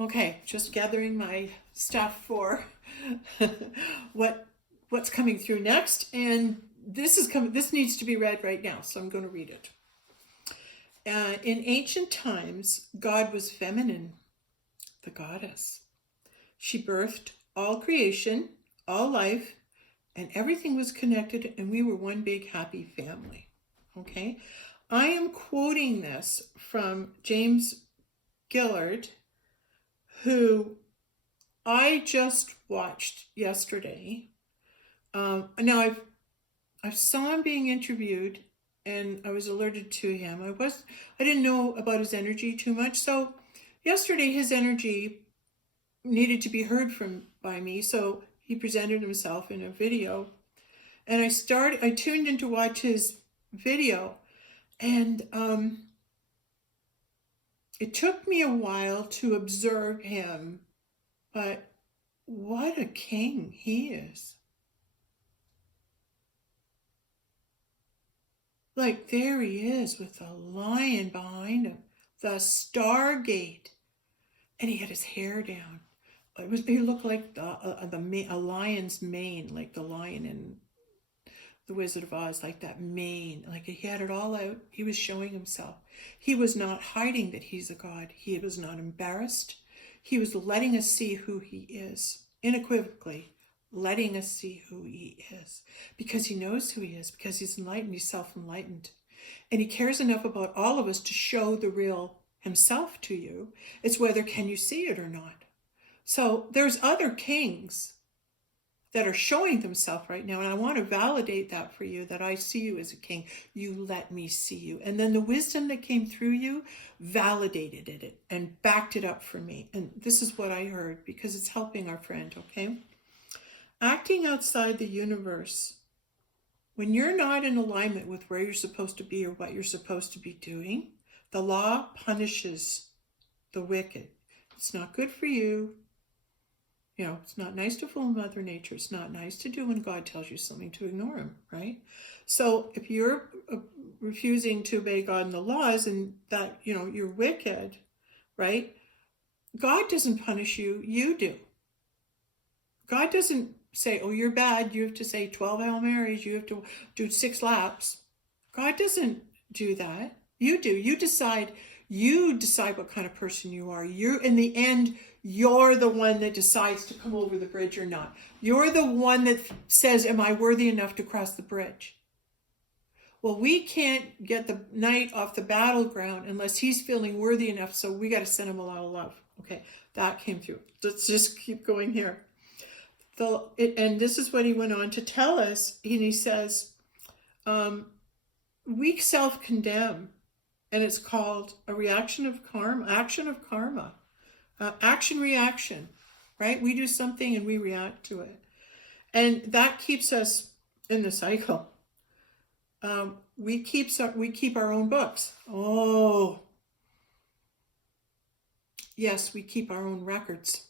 Okay, just gathering my stuff for what's coming through next, and this is coming. This needs to be read right now, so I'm going to read it. In ancient times, God was feminine, the goddess. She birthed all creation, all life, and everything was connected, and we were one big happy family. Okay, I am quoting this from James Gillard, who I just watched yesterday. Now I saw him being interviewed, and I was alerted to him. I didn't know about his energy too much, so yesterday his energy needed to be heard from by me. So he presented himself in a video, and I tuned in to watch his video, and it took me a while to observe him, but what a king he is. Like, there he is with the lion behind him, the Stargate, and he had his hair down. He looked like a lion's mane, like the lion in the Wizard of Oz, like that mane, like he had it all out. He was showing himself. He was not hiding that he's a god. He was not embarrassed. He was letting us see who he is, unequivocally letting us see who he is, because he knows who he is, because he's enlightened, he's self-enlightened. And he cares enough about all of us to show the real himself to you. It's whether can you see it or not. So there's other kings that are showing themselves right now, and I want to validate that for you, that I see you as a king. You let me see you. And then the wisdom that came through you validated it and backed it up for me. And this is what I heard, because it's helping our friend, okay? Acting outside the universe, when you're not in alignment with where you're supposed to be or what you're supposed to be doing, the law punishes the wicked. It's not good for you. You know, it's not nice to fool Mother Nature. It's not nice to do when God tells you something to ignore him, right? So if you're refusing to obey God and the laws, and that, you know, you're wicked, right? God doesn't punish you, you do. God doesn't say, oh, you're bad, you have to say 12 Hail Marys, you have to do 6 laps. God doesn't do that. You do. You decide what kind of person you are. You're, in the end, you're the one that decides to come over the bridge or not. You're the one that says, am I worthy enough to cross the bridge? Well, we can't get the knight off the battleground unless he's feeling worthy enough, so we got to send him a lot of love. Okay, that came through. Let's just keep going here. And this is what he went on to tell us. And he says, we self-condemn, and it's called a reaction of karma, action of karma, action reaction, right? We do something and we react to it, and that keeps us in the cycle. We keep our own books. Oh, yes, we keep our own records.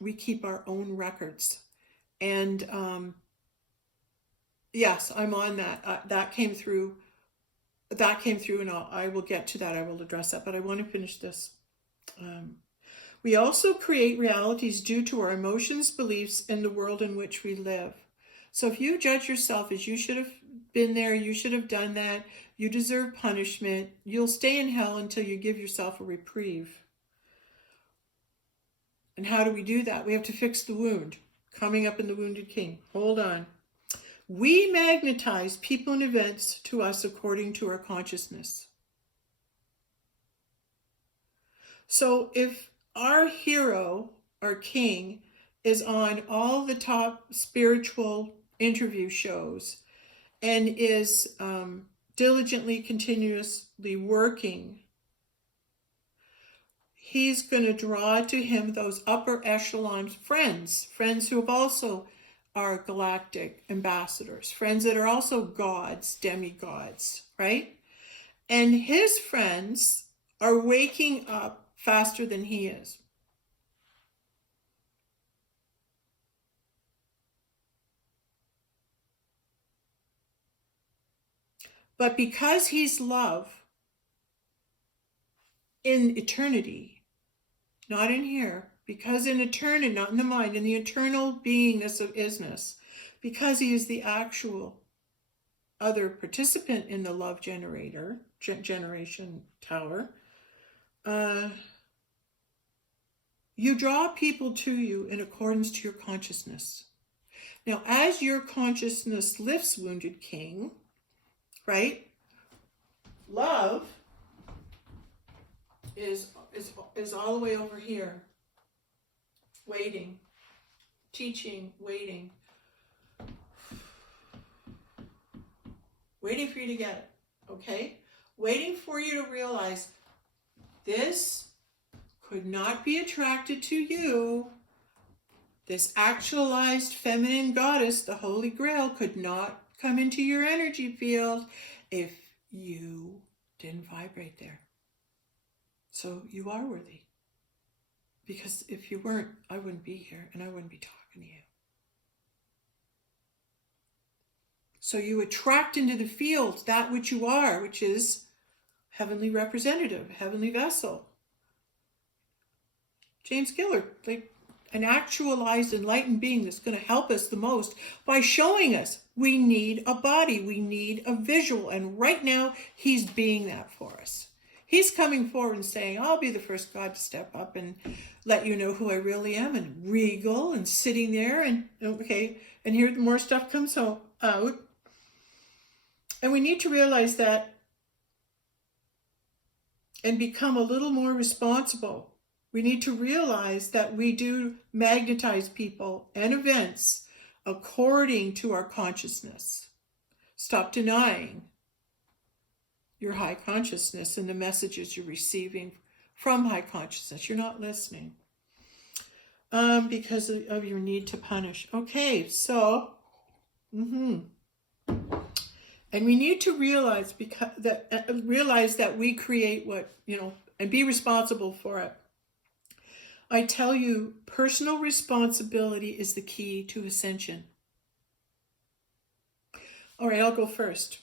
We keep our own records, and yes, I'm on that. That came through. That came through, and I will get to that. I will address that, but I want to finish this. We also create realities due to our emotions, beliefs, and the world in which we live. So if you judge yourself as you should have been there, you should have done that, you deserve punishment, you'll stay in hell until you give yourself a reprieve. And how do we do that? We have to fix the wound. Coming up in the Wounded King. Hold on. We magnetize people and events to us according to our consciousness. So if our hero, our king, is on all the top spiritual interview shows and is diligently, continuously working, he's going to draw to him those upper echelon friends who have also are galactic ambassadors, friends that are also gods, demigods, right? And his friends are waking up faster than he is. But because he's love in eternity, not in here, because in eternity, not in the mind, in the eternal beingness of isness, because he is the actual other participant in the love generation tower, you draw people to you in accordance to your consciousness. Now, as your consciousness lifts, wounded king, right? Love is all the way over here, waiting, teaching, waiting for you to get it, okay? Waiting for you to realize this could not be attracted to you. This actualized feminine goddess, the Holy Grail, could not come into your energy field if you didn't vibrate there. So you are worthy. Because if you weren't, I wouldn't be here and I wouldn't be talking to you. So you attract into the field that which you are, which is heavenly representative, heavenly vessel. James Gillard, like an actualized enlightened being that's going to help us the most by showing us we need a body, we need a visual. And right now, he's being that for us. He's coming forward and saying, I'll be the first God to step up and let you know who I really am, and regal and sitting there. And okay, and here more stuff comes out. And we need to realize that and become a little more responsible. We need to realize that we do magnetize people and events according to our consciousness. Stop denying your high consciousness and the messages you're receiving from high consciousness. You're not listening because of your need to punish. Okay, so, and we need to realize that we create what, and be responsible for it. I tell you, personal responsibility is the key to ascension. All right, I'll go first.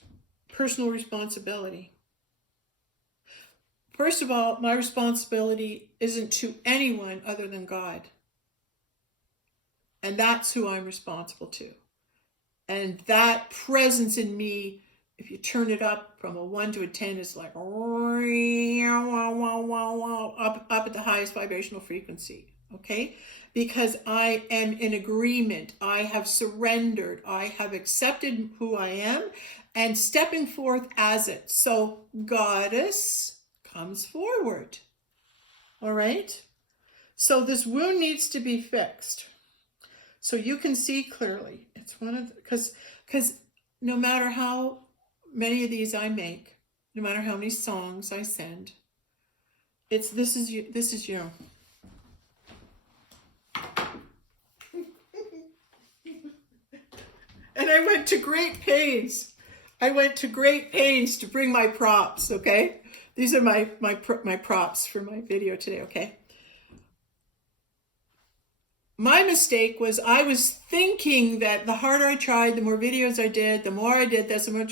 Personal responsibility. First of all, my responsibility isn't to anyone other than God. And that's who I'm responsible to. And that presence in me, if you turn it up from a 1 to a 10, is like up at the highest vibrational frequency, okay? Because I am in agreement. I have surrendered. I have accepted who I am and stepping forth as it. So Goddess comes forward, all right? So this wound needs to be fixed. So you can see clearly. It's one of the, because no matter how many of these I make, no matter how many songs I send, this is you. And I went to great pains. To bring my props, okay? These are my props for my video today, okay? My mistake was I was thinking that the harder I tried, the more videos I did, the more I did this, the more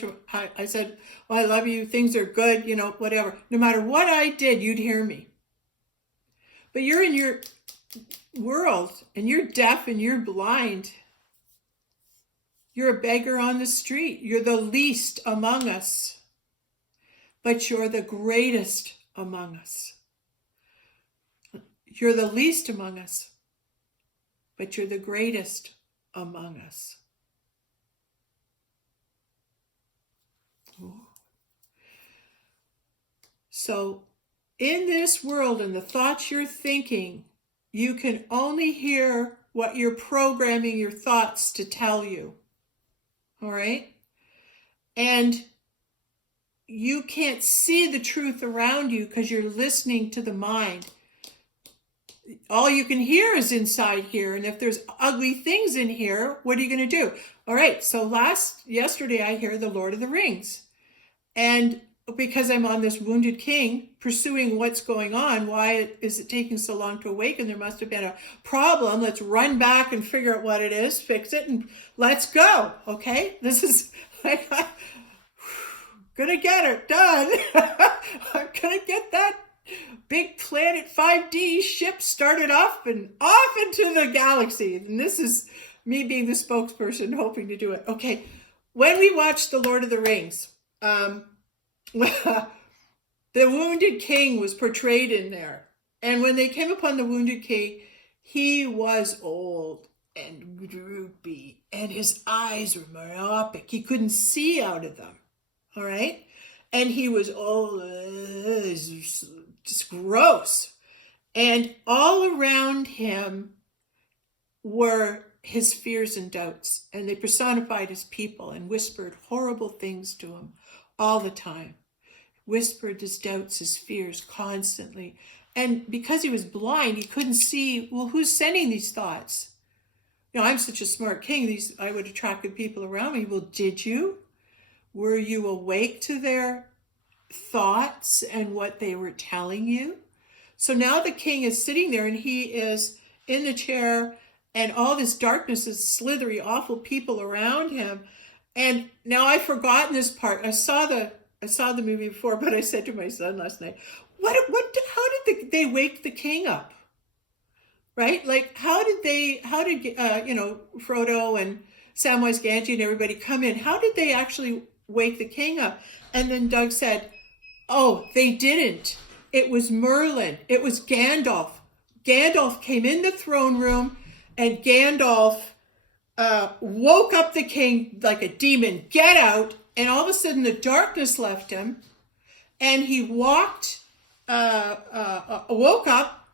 I said, well, I love you, things are good, whatever. No matter what I did, you'd hear me. But you're in your world, and you're deaf and you're blind. You're a beggar on the street. You're the least among us. But you're the greatest among us. You're the least among us. But you're the greatest among us. Ooh. So, in this world and the thoughts you're thinking, you can only hear what you're programming your thoughts to tell you. All right? And you can't see the truth around you because you're listening to the mind. All you can hear is inside here. And if there's ugly things in here, what are you going to do? All right. So yesterday I hear the Lord of the Rings. And because I'm on this wounded king pursuing what's going on, why is it taking so long to awaken? There must have been a problem. Let's run back and figure out what it is, fix it, and let's go. Okay. This is like, I'm gonna get it done. I'm gonna get that Big Planet 5D ship started off and off into the galaxy. And this is me being the spokesperson hoping to do it. Okay, when we watched The Lord of the Rings, the Wounded King was portrayed in there. And when they came upon the Wounded King, he was old and droopy, and his eyes were myopic. He couldn't see out of them. All right? And he was just gross. And all around him were his fears and doubts, and they personified his people and whispered horrible things to him all the time. Whispered his doubts, his fears constantly. And because he was blind, he couldn't see, well, who's sending these thoughts? You know, I'm such a smart king, I would attract good people around me. Well, did you? Were you awake to their thoughts and what they were telling you? So now the king is sitting there and he is in the chair and all this darkness is slithery, awful people around him. And now I've forgotten this part. I saw the movie before, but I said to my son last night, how did they wake the king up? Right? Like, how did Frodo and Samwise Gamgee and everybody come in? How did they actually wake the king up? And then Doug said, oh, they didn't. It was Merlin. It was Gandalf. Gandalf came in the throne room and Gandalf woke up the king like a demon. Get out. And all of a sudden the darkness left him and he woke up,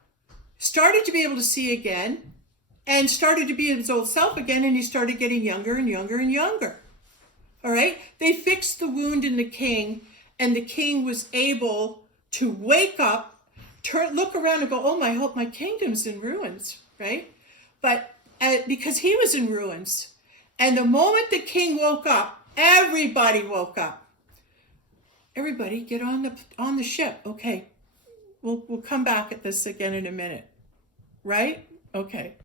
started to be able to see again, and started to be his old self again, and he started getting younger and younger and younger. All right? They fixed the wound in the king, and the king was able to wake up, look around and go, oh, my kingdom's in ruins, right? But because he was in ruins. And the moment the king woke up, everybody woke up. Everybody get on the ship. Okay. We'll come back at this again in a minute. Right? Okay.